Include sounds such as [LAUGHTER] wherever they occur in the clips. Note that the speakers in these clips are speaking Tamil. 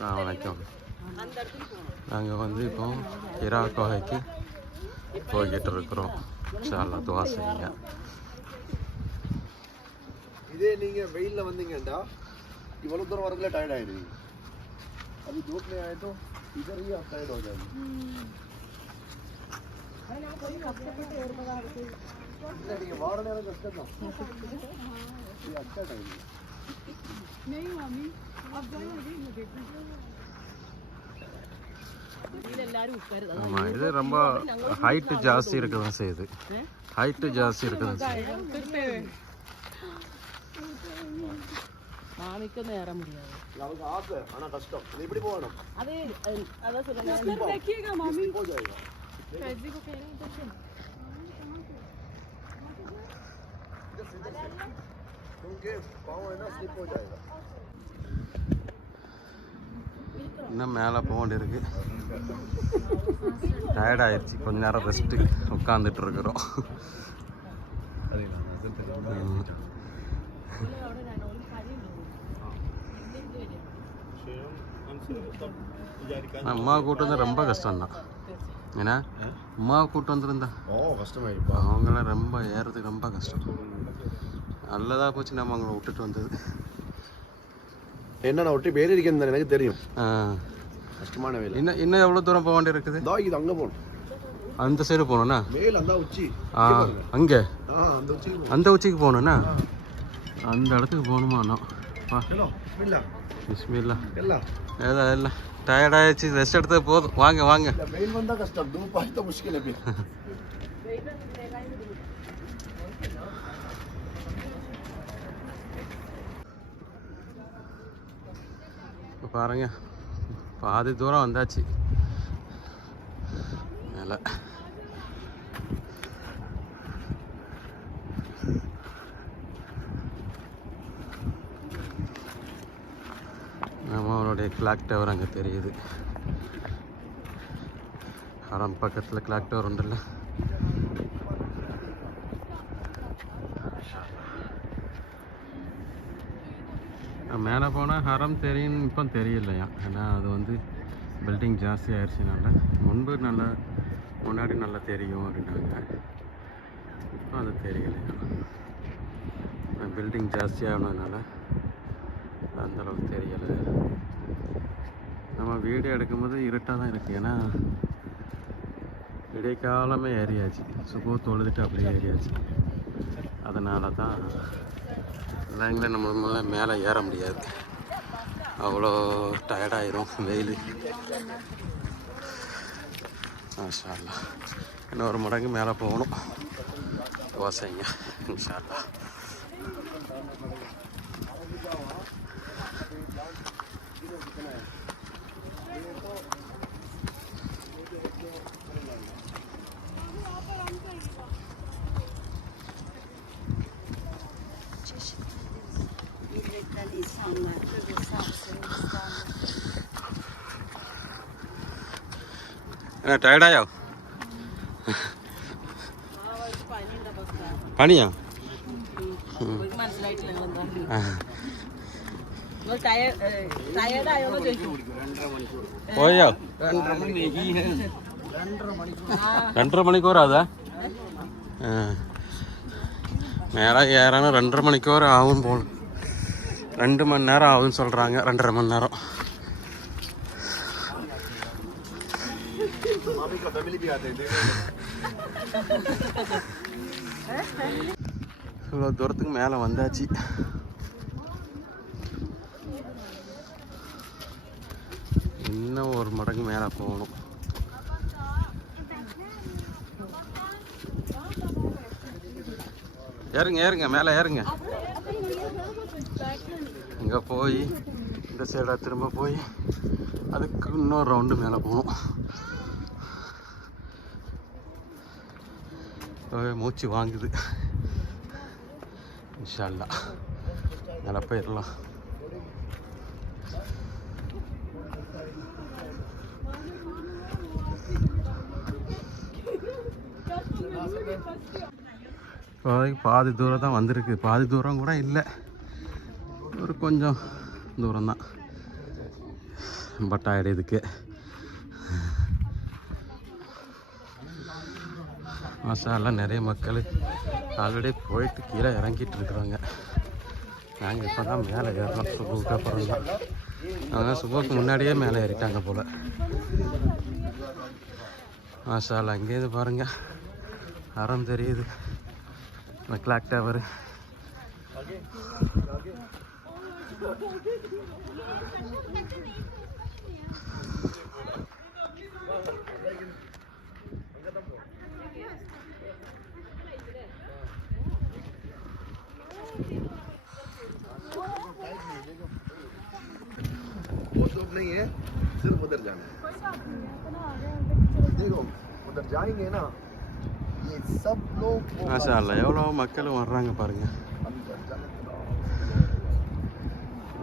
ஆ வணக்கம் நாங்கள் வந்து இப்போ இரா கோகைக்கு போய்கிட்டு இருக்கிறோம் சாலா துவாசைங்க இதே நீங்க வெயில்ல வந்தீங்கடா இவ்வளவு தூரம் வரதுல டயர்ட் ஆயிடுவீங்க अभी धूप में आए तो इधर ही आप टायर्ड हो जाएंगे இல்ல நீங்க வார நேரம் கஷ்டம் தான் இது அச்சா டைம் ஆமாம் இது ரொம்ப ஹைட்டு ஜாஸ்தி இருக்க தான் செய்யுது ஹைட்டு ஜாஸ்தி இருக்க தான் செய்யுது மாமிக்கும் ஏற முடியாது நமக்கு ஆசை ஆனா கஷ்டம் இது எப்படி போகணும் அது அஹ், அதான் சொல்லுங்க हो जाएगा क्योंकि पाँव है ना स्लिप हो जाएगा இன்னும் மேலே போக வேண்டியிருக்கு. டயர்ட் ஆயிடுச்சு கொஞ்ச நேரம் ரெஸ்ட்டு உட்காந்துட்டு இருக்கிறோம். அம்மா கூட்டு வந்து ரொம்ப கஷ்டம்தான். ஏன்னா அம்மா கூட்டு வந்திருந்தா அவங்களாம் ரொம்ப ஏறதுக்கு ரொம்ப கஷ்டம். நல்லதாக போச்சு நம்ம அவங்கள விட்டுட்டு வந்தது. என்னென்ன விட்டு பேர் இருக்கிறது எனக்கு தெரியும். கஷ்டமான வேலை. இன்னும் இன்னும் எவ்வளோ தூரம் போக வேண்டி இருக்குது? இதோ இது அங்கே போகணும். அந்த சைடு போகணும்ண்ணா மேல் அந்த உச்சி. ஆ அங்கே? அந்த உச்சிக்கு போகணுண்ணா அந்த இடத்துக்கு போகணுமா அண்ணா? வா. எல்லாம் இல்லை. இல்லை டயர்டாயிடுச்சு ரெஸ்ட் எடுத்தது போதும். வாங்க வாங்க. வெயில் வந்தால் கஷ்டம். தூப்பாக முஷ்கில் எப்படி பாருங்க. பாதி தூரம் வந்தாச்சு. மேலே. நம்மளுடைய கிளாக் டவர் அங்கே தெரியுது. அறம் பக்கத்தில் கிளாக் டவர் உண்டுல்ல. மேலே போனால் ஹரம் தெரியும் இப்போ தெரியலையா? ஏன்னா அது வந்து பில்டிங் ஜாஸ்தி ஆயிடுச்சுனால முன்பு நல்லா முன்னாடி நல்லா தெரியும் அப்படின்னாங்க. இப்போ அது தெரியலையா பில்டிங் ஜாஸ்தி ஆனதுனால தெரியலை. நம்ம வீடியோ எடுக்கும்போது இருட்டாக தான் இருக்குது ஏன்னா இடைக்காலமே ஏறியாச்சு. சுகோ தொழுதுட்டு அப்படியே ஏறியாச்சு. அதனால தான் இல்லைங்களே நம்மளால் மேலே ஏற முடியாது. அவ்வளோ டயர்டாயிரும் வெயில். இன்ஷால்லா இன்னும் ஒரு மடங்கு மேலே போகணும். ஓசைங்க. இன்ஷால்லா insanlar, Kırgızistan, Sırbistan. ടയർഡായോ പണിയോ? പോയോ? രണ്ടര മണിക്കൂറാതാ മേള കയറാൻ രണ്ടര മണിക്കൂറാവുമ്പോൾ ரெண்டு மணி நேரம் ஆகுதுன்னு சொல்கிறாங்க ரெண்டரை மணி நேரம். இவ்வளோ தூரத்துக்கு மேலே வந்தாச்சு. இன்னும் ஒரு மடங்கு மேலே போகணும். ஏறுங்க ஏறுங்க மேலே ஏறுங்க. இங்கே போய் இந்த சைடாக திரும்ப போய் அதுக்கு இன்னொரு ரவுண்டு மேலே போகணும். இப்போவே மூச்சு வாங்குது. இன்ஷால்லா மேலே போயிடலாம். இப்போதைக்கு பாதி தூரம் தான் வந்திருக்கு. பாதி தூரம் கூட இல்லை. ஒரு கொஞ்சம் தூரம்தான் பட் ஆகிடும் இதுக்கு. மசாலாம் நிறைய மக்கள் ஆல்ரெடி போயிட்டு கீழே இறங்கிட்டு இருக்கிறாங்க. நாங்கள் இப்போ தான் மேலே ஏறலாம் சுபுக்கு அப்புறம் தான். அவங்க சுபுக்கு முன்னாடியே மேலே ஏறிட்டாங்க போல். மசாலா அங்கேயிருந்து பாருங்கள் அறம் தெரியுது. இந்த கிளாக் டவர் नहीं है सिर्फ उधर जाना है देखो उधर जाएंगे ना ये सब लोग वो மாஷால எவ்வளோ மக்களும் வர்றாங்க பாருங்க अंदर जाने எவ்வளோ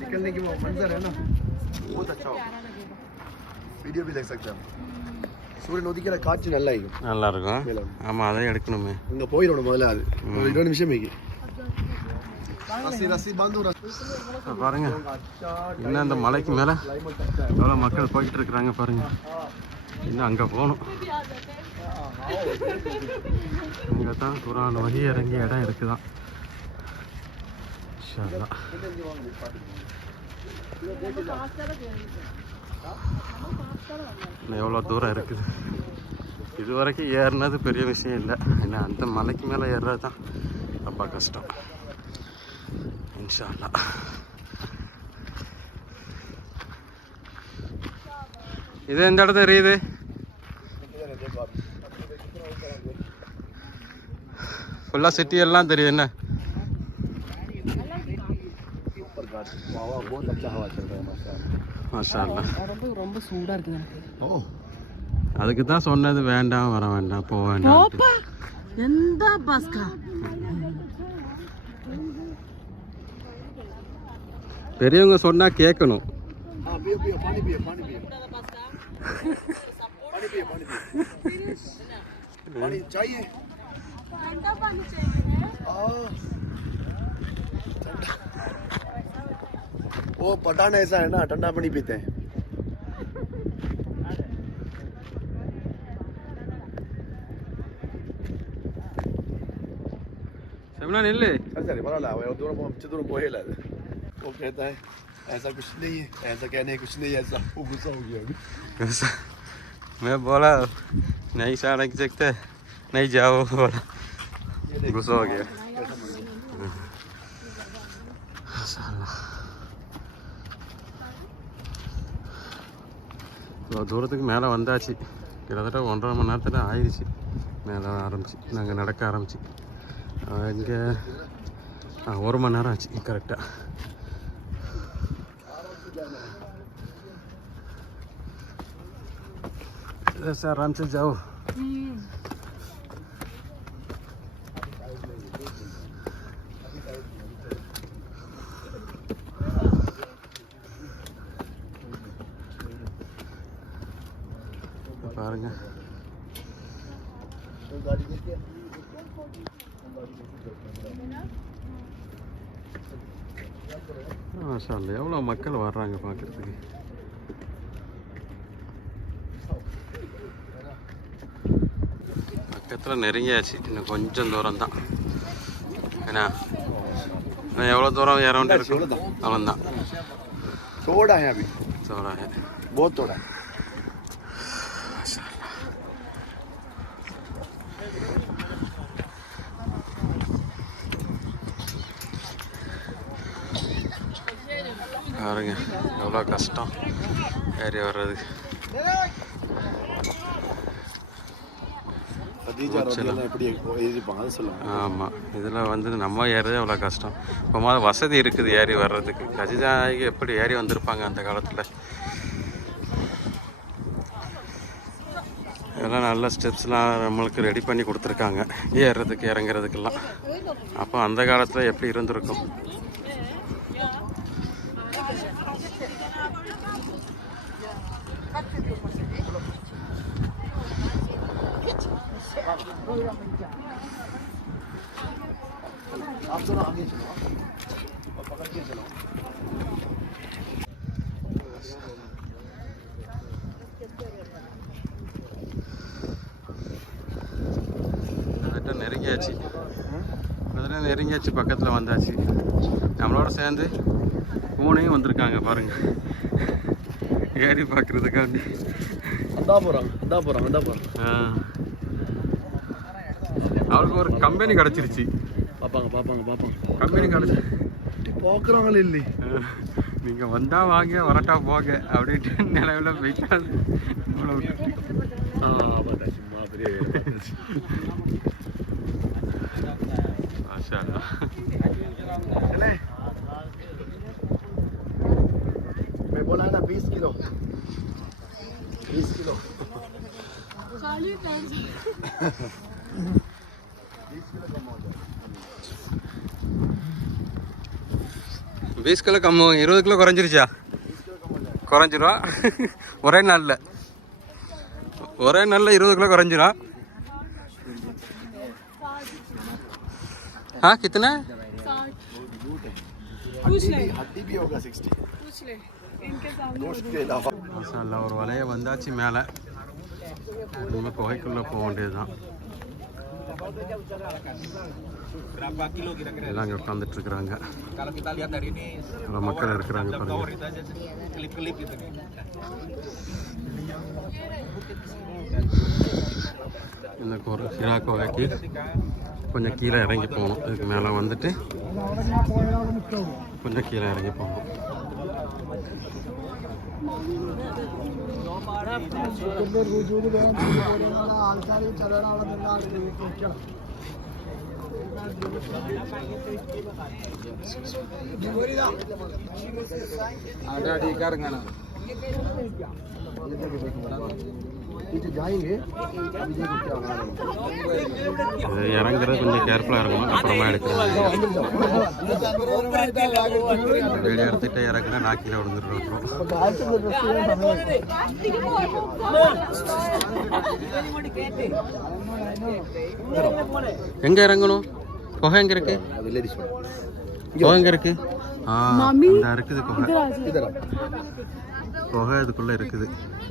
निकलने की वो मंजर है ना बहुत अच्छा होगा वीडियो भी देख सकते हैं हम सूर्य नदी के காட்சி நல்லா இருக்கும் நல்லா இருக்கும் மேல ஆமாம் அதையும் எடுக்கணுமே இங்க போயிடணும் முதல்ல அது ஒரு இருபது நிமிஷம் மேகி ரசி ரசி பாந்து ரசி இப்ப பாருங்க अच्छा இன்னும் அந்த மலைக்கு மேலே क्लाइमेट अच्छा है எவ்வளோ மக்கள் போயிட்டு இருக்கிறாங்க பாருங்க இன்னும் அங்கே போகணும் அங்கே தான் குரான் வழி இறங்கிய இடம் இருக்குதான் இன்ஷா அல்லாஹ். இன்னும் எவ்வளோ தூரம் இருக்குது? இது வரைக்கும் ஏறினது பெரிய விஷயம் இல்லை. ஏன்னா அந்த மலைக்கு மேலே ஏறுறது தான் ரொம்ப கஷ்டம். இன்ஷால்லா இது எந்த இடம் தெரியுது ஃபுல்லாக சிட்டி எல்லாம் தெரியுது என்ன? ஓ. அதுக்கு தான் சொன்னது வேண்டாம் வர வேண்டாம் போக வேண்டாம் பெரியவங்க சொன்னா கேட்கணும் அப்படியே அப்படியே பானி பியே பானி वो पता नहीं ऐसा है ना ठंडा पानी पीते हैं। ನಿಲ್ಲಿ ಸರಿ ಬರಲ್ಲ ಚಿತ್ರ ಗೋಹಿಲ್ ला वो कहता है ऐसा कुछ नहीं है ऐसा कहने कुछ नहीं है ऐसा वो गुस्सा हो गया अभी। मैं बोला नहीं सारा सकते नहीं जाओ बोला। गुस्सा हो गया। இவ்வளோ தூரத்துக்கு மேலே வந்தாச்சு. கிட்டத்தட்ட ஒன்றரை மணி நேரத்தில் ஆயிடுச்சு. மேலே ஆரம்பிச்சு. நாங்கள் நடக்க ஆரம்பிச்சு. இங்கே ஒரு மணி நேரம் ஆச்சு. கரெக்டாக சார் ராம்சர் ஜாவோ. ஸ்டாலில் எவ்வளோ மக்கள் வர்றாங்க பார்க்குறதுக்கு? பக்கத்தில் நெருங்கியாச்சு. இன்னும் கொஞ்சம் தூரம் தான் ஏன்னா நான் எவ்வளோ தூரம் ஏற வேண்டிய இருக்கும்? அவ்வளோதான் சோடா சோடா. போத்தோட. பாருங்க எவ்வளோ கஷ்டம் ஏறி வர்றது. ஆமாம் இதில் வந்து நம்ம ஏறது அவ்வளோ கஷ்டம். இப்போ மாதிரி வசதி இருக்குது ஏறி வர்றதுக்கு. கஜிதாக்கு எப்படி ஏறி வந்திருப்பாங்க அந்த காலத்தில்? இதெல்லாம் நல்ல ஸ்டெப்ஸ்லாம் நம்மளுக்கு ரெடி பண்ணி கொடுத்துருக்காங்க. ஏறுறதுக்கு இறங்குறதுக்கெல்லாம். அப்போ அந்த காலத்தில் எப்படி இருந்திருக்கும்? அப்சரா அங்கேயே சொல்லுவான் பக்கத்துலேயே சொல்லுவான் நெருங்கியாச்சு அதில் நெருங்கியாச்சு பக்கத்தில் வந்தாச்சு நம்மளோட சேர்ந்து பூனையும் வந்திருக்காங்க பாருங்கள் ஏறி பார்க்கறதுக்காண்டி வந்தா போகிறாங்க வந்தா போகிறாங்க அவளுக்கு ஒரு கம்பெனி கிடச்சிருச்சு பாப்பாங்க பாப்பாங்க பாப்பாங்க கம்பெனி கிடச்சி பார்க்குறாங்களே இல்லை நீங்கள் வந்தால் வாங்க வரட்டா போங்க அப்படின்ட்டு நிலவில் போயிட்டா இவ்வளோ ஆ பார்த்தா சும்மா பெரிய மாஷா அல்லாஹ். चले मैं बोला ना बीस किलो बीस किलो பீஸ் கிலோ கம்மி இருபது கிலோ குறைஞ்சிருச்சா குறைஞ்சிரும் [LAUGHS] ஒரே நாளில் ஒரே நாளில் இருபது கிலோ குறைஞ்சிரும் हाँ कितना हड्डी भी हड्डी भी होगा सिक्सटी गोश्त के अलावा மசாலா ஒரு வலைய வந்தாச்சு மேலே நம்ம குகைக்குள்ளே போக வேண்டியதுதான் berapa kilo kira-kira எல்லாம் இங்கே உட்காந்துட்டு kalau kita lihat dari ini Kalau makan இருக்கிறாங்க dalam tower பாருங்க itu aja kelip-kelip gitu nih எனக்கு ஒரு சிராக்கோவைக்கு கொஞ்சம் கீழே இறங்கி போகணும் இதுக்கு மேலே வந்துட்டு கொஞ்சம் கீழே இறங்கி போகணும் ആൾക്കാർ ചില അവിടെ നിന്നാണ് അവിടെ അടിയിക്കറങ്ങണം இறங்குறது கொஞ்சம் கேர்ஃபுல்லாக இருக்கணும். அப்புறமா எடுக்கிறோம் வீடியோ எடுத்துகிட்டே இறக்குனா நான் கீழே விழுந்துட்டு இருக்கிறோம் எங்கே இறங்கணும்? குகை எங்கே இருக்கு? குகை எங்கே இருக்கு? ஆ இருக்குது குகை புகை அதுக்குள்ளே இருக்குது.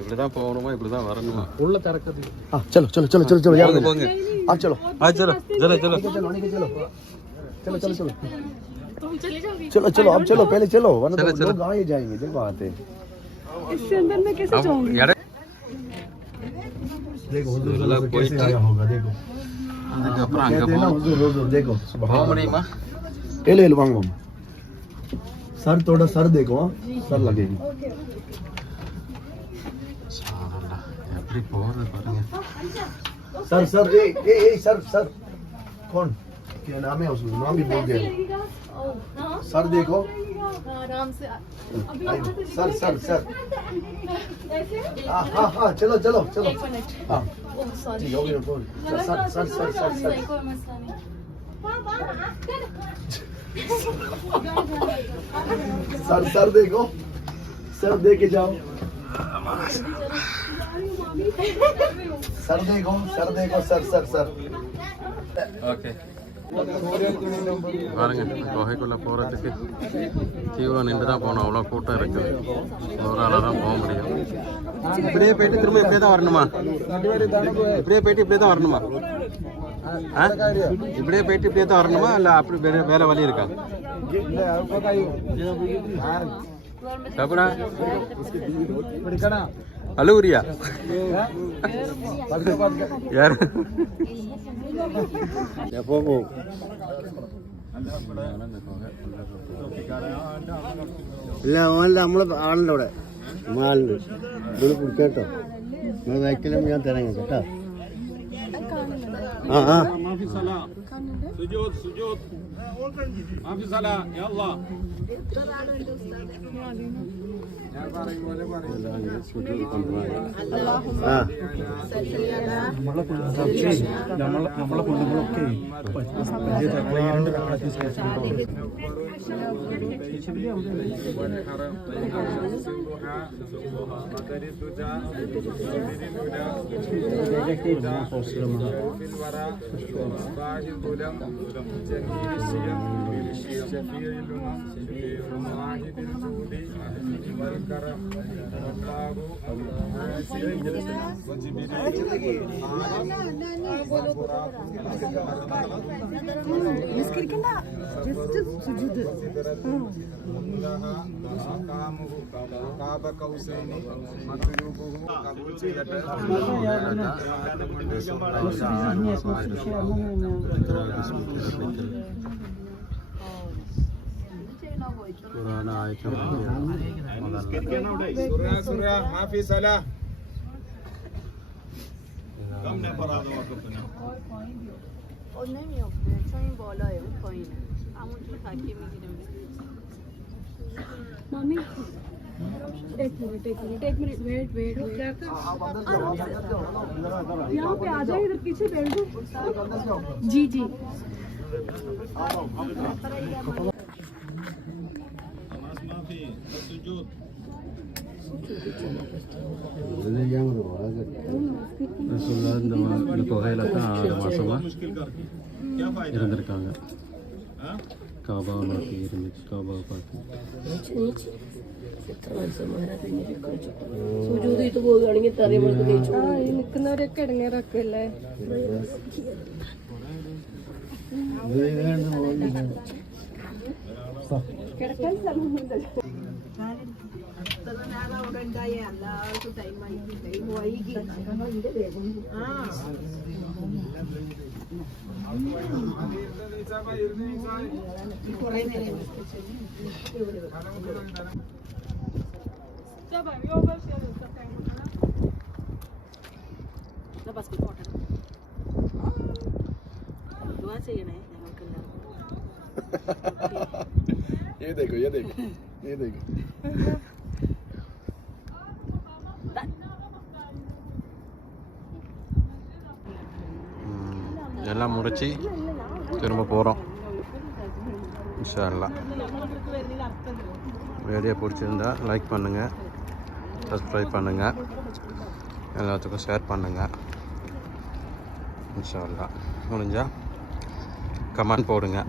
இப்படி தான் போகணுமா இப்படி தான் வரணுமா हाँ चलो चलो चलो चलो चलो यार போங்க போங்க आप चलो ஆ चलो चलो चलो चलो नीचे चलो चलो चलो चलो चलो चलो आप चलो पहले चलो वरना चलो, तो चलो। लोग आए जाएंगे देखो आते अब எடை देखो இதெல்லாம் போயிட்டு होगा देखो அதுக்கப்புறம் அங்கே कहते हैं ना போகணும் हुजूर हुजूर देखो போக सुबह முடியுமா ले ले वांगो सर थोड़ा सर देखो हाँ सर लगेगी எப்படி போகிறது பாருங்க सर सर ए ए ए सर सर कौन क्या नाम है उसमें नाम भी बोल दिया सर देखो आराम से आई, सर सर सर हाँ हाँ हाँ चलो चलो चलो एक मिनट हाँ ओह सॉरी ठीक हो गया बोल sir sir sir sir sir नहीं कोई मसला नहीं [LAUGHS] सर सर देखो सर दे के जाओ सर देखो सर देखो सर सर सर ஓகே பாருங்க குகைக்குள்ளே போகிறதுக்கு கியூவில் நின்று தான் போகணும் அவ்வளோ கூட்டம் இருக்குது ஒரு ஆளாக தான் போக முடியும் இப்படியே போயிட்டு திரும்ப இப்படியே தான் வரணுமா இப்படியே போயிட்டு இப்படியே தான் வரணுமா ஆ இப்படியே போயிட்டு இப்படியே தான் வரணுமா இல்லை அப்படி வேற வேற வழி இருக்கா ഹലോ പോകും ഇല്ല ഓനല്ല നമ്മൾ ആളുണ്ട് അവിടെ നമ്മളാളുണ്ട് നിങ്ങൾ കുടിക്കട്ടോ. നിങ്ങൾ വൈക്കലും ഞാൻ തരാം കേട്ടോ. Aha. Mafi sala. Sucud, sucud. Mafi sala. Yallah. നമ്മളെ നമ്മളെ കുടുംബങ്ങളൊക്കെ ജഹീൽ ശിയം ശിയം ശഫീൽ ഉമ്മ ശഫീൽ ഉമ്മ ആഹിദിൽ സൂദി ആ സുജൂദ് സുജൂദ് മാഫി قرآن آية سورة سورة حافظ صلاة Tam ne para adama kapına? O ne mi yoktu? Çayın boğala yok koyun. Ama çok hakkemi girelim. Mami. एक मिनट एक मिनट एक मिनट वेट वेट वेट यहाँ पे आ जाए इधर पीछे बैठ जी जी இந்த மா- இந்த குகையில தான் ஆறு மாசமா இருந்திருக்காங்க காபாவை நோக்கி இருந்துச்சு காபாவை பார்த்து സുജൂത് ചെയ്ത് പോവുകയാണെങ്കിൽ തറയും വെളുത്ത് തേച്ചു നിൽക്കുന്നവരൊക്കെ ഇടങ്ങേറൊക്കെയല്ലേ ഇത് വേണ്ട കിടക്കാൻ സ്ഥലമൊന്നുമില്ല తొలనాగా ఉండండి అందరూ టైం అయింది టైం అయ్యి ये देखो ये देखो ये देखो [LAUGHS] ம், எல்லாம் முடிச்சு திரும்ப போகிறோம் இன்ஷால்லா வீடியோ பிடிச்சிருந்தா லைக் பண்ணுங்கள் சப்ஸ்கிரைப் பண்ணுங்கள் எல்லாத்துக்கும் ஷேர் பண்ணுங்கள் இன்ஷால்லா முடிஞ்சால் கமெண்ட் போடுங்க